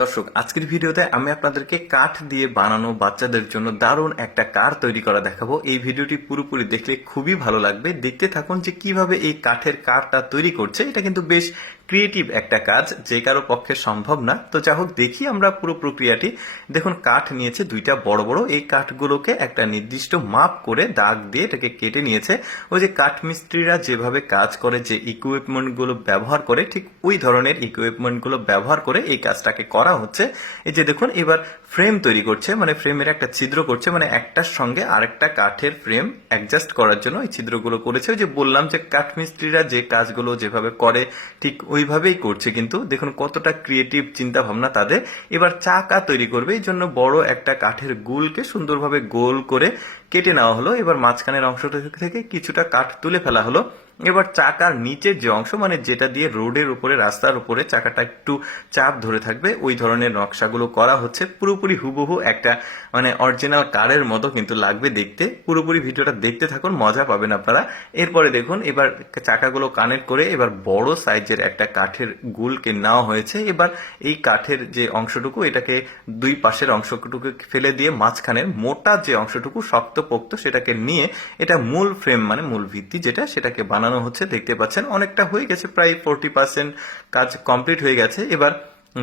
দর্শক, আজকের ভিডিওতে আমি আপনাদেরকে কাঠ দিয়ে বানানো বাচ্চাদের জন্য দারুণ একটা কার তৈরি করা দেখাবো। এই ভিডিওটি পুরোপুরি দেখলে খুবই ভালো লাগবে। দেখতে থাকুন যে কিভাবে এই কাঠের কারটা তৈরি করছে। এটা কিন্তু বেশ ক্রিয়েটিভ একটা কাজ, যে কারো পক্ষে সম্ভব না। তো যা হোক, দেখি আমরা পুরো প্রক্রিয়াটি। দেখুন, কাঠ নিয়েছে দুইটা বড় বড়। এই কাঠগুলোকে একটা নির্দিষ্ট মাপ করে দাগ দিয়ে এটাকে কেটে নিয়েছে। ওই যে কাঠমিস্ত্রিরা যেভাবে কাজ করে, যে ইকুইপমেন্টগুলো ব্যবহার করে, ঠিক ওই ধরনের ইকুইপমেন্টগুলো ব্যবহার করে এই কাজটাকে করা হচ্ছে। এই যে দেখুন, এবার ফ্রেম তৈরি করছে, মানে ফ্রেমের একটা ছিদ্র করছে, মানে একটার সঙ্গে আরেকটা কাঠের ফ্রেম অ্যাডজাস্ট করার জন্য এই ছিদ্রগুলো করেছে। ওই যে বললাম যে কাঠমিস্ত্রিরা যে কাজগুলো যেভাবে করে ঠিক ওইভাবেই করছে। কিন্তু দেখুন কতটা ক্রিয়েটিভ চিন্তা ভাবনা তাদের। এবার চাকা তৈরি করবে, এই জন্য বড় একটা কাঠের গুলকে সুন্দরভাবে গোল করে কেটে নেওয়া হলো। এবার মাঝখানের অংশটা থেকে কিছুটা কাঠ তুলে ফেলা হলো। এবার চাকার নিচের যে অংশ, মানে যেটা দিয়ে রোডের উপরে, রাস্তার উপরে চাকাটা একটু চাপ ধরে থাকবে, ওই ধরনের নকশাগুলো করা হচ্ছে। পুরোপুরি হুবহু একটা মানে অরিজিনাল কারের মতো কিন্তু লাগবে দেখতে। পুরোপুরি ভিডিওটা দেখতে থাকুন, মজা পাবেন আপনারা। এরপরে দেখুন, এবার চাকাগুলো কানেক্ট করে এবার বড় সাইজের একটা কাঠের গুলকে নেওয়া হয়েছে। এবার এই কাঠের যে অংশটুকু, এটাকে দুই পাশের অংশটুকু ফেলে দিয়ে মাঝখানের মোটা যে অংশটুকু শক্তপোক্ত, সেটাকে নিয়ে এটা মূল ফ্রেম, মানে মূল ভিত্তি যেটা, সেটাকে বানানো হচ্ছে। দেখতে পাচ্ছেন অনেকটা হয়ে গেছে, প্রায় 40% কাজ কমপ্লিট হয়ে গেছে। এবার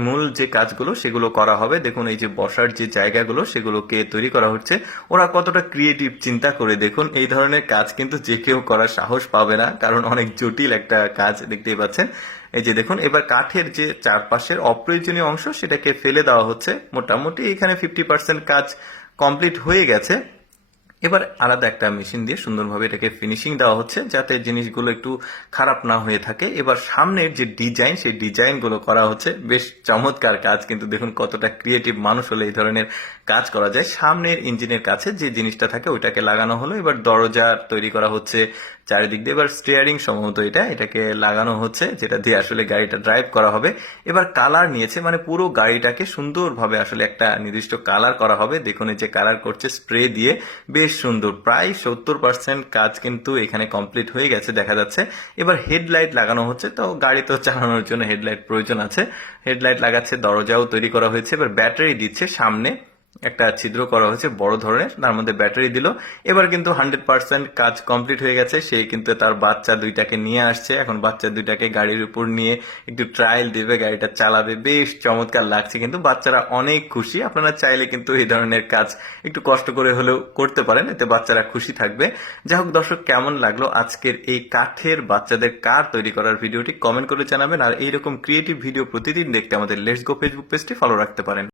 মূল যে কাজগুলো সেগুলো করা হবে। দেখুন, এই যে বসার যে জায়গাগুলো সেগুলোকে তৈরি করা হচ্ছে। ওরা কতটা ক্রিয়েটিভ চিন্তা করে, দেখুন এই ধরনের কাজ কিন্তু যে কেউ করার সাহস পাবে না, কারণ অনেক জটিল একটা কাজ। দেখতেই পাচ্ছেন, এই যে দেখুন, এবার কাঠের যে চারপাশের অপ্রয়োজনীয় অংশ সেটাকে ফেলে দেওয়া হচ্ছে। মোটামুটি এখানে 50% কাজ কমপ্লিট হয়ে গেছে। এবার আলাদা একটা মেশিন দিয়ে সুন্দরভাবে এটাকে ফিনিশিং দেওয়া হচ্ছে, যাতে জিনিসগুলো একটু খারাপ না হয়ে থাকে। এবার সামনের যে ডিজাইন, সেই ডিজাইনগুলো করা হচ্ছে। বেশ চমৎকার কাজ, কিন্তু দেখুন কতটা ক্রিয়েটিভ মানুষ হলে এই ধরনের কাজ করা যায়। সামনের ইঞ্জিনের কাছে যে জিনিসটা থাকে ওইটাকে লাগানো হলো। এবার দরজা তৈরি করা হচ্ছে চারিদিক দিয়ে। এবার স্টিয়ারিং সম্ভবত এটাকে লাগানো হচ্ছে, যেটা দিয়ে আসলে গাড়িটা ড্রাইভ করা হবে। এবার কালার নিয়েছে, মানে পুরো গাড়িটাকে সুন্দরভাবে আসলে একটা নির্দিষ্ট কালার করা হবে। দেখুন, এই যে কালার করছে স্প্রে দিয়ে, বেশ সুন্দর। প্রায় 70% কাজ কিন্তু এখানে কমপ্লিট হয়ে গেছে দেখা যাচ্ছে। এবার হেডলাইট লাগানো হচ্ছে। তো গাড়ি তো চালানোর জন্য হেডলাইট প্রয়োজন আছে, হেডলাইট লাগাচ্ছে। দরজাও তৈরি করা হয়েছে। এবার ব্যাটারি দিচ্ছে, সামনে একটা ছিদ্র করা হয়েছে বড় ধরনের, তার মধ্যে ব্যাটারি দিল। এবার কিন্তু 100% কাজ কমপ্লিট হয়ে গেছে। সে কিন্তু তার বাচ্চা দুইটাকে নিয়ে আসছে। এখন বাচ্চা দুইটাকে গাড়ির উপর নিয়ে একটু ট্রায়াল দিবে, গাড়িটা চালাবে। বেশ চমৎকার লাগছে, কিন্তু বাচ্চারা অনেক খুশি। আপনারা চাইলে কিন্তু এই ধরনের কাজ একটু কষ্ট করে হলেও করতে পারেন, এতে বাচ্চারা খুশি থাকবে। যাই হোক দর্শক, কেমন লাগলো আজকের এই কাঠের বাচ্চাদের কার তৈরি করার ভিডিওটি কমেন্ট করে জানাবেন। আর এইরকম ক্রিয়েটিভ ভিডিও প্রতিদিন দেখতে আমাদের লেটস গো ফেসবুক পেজটি ফলো রাখতে পারেন।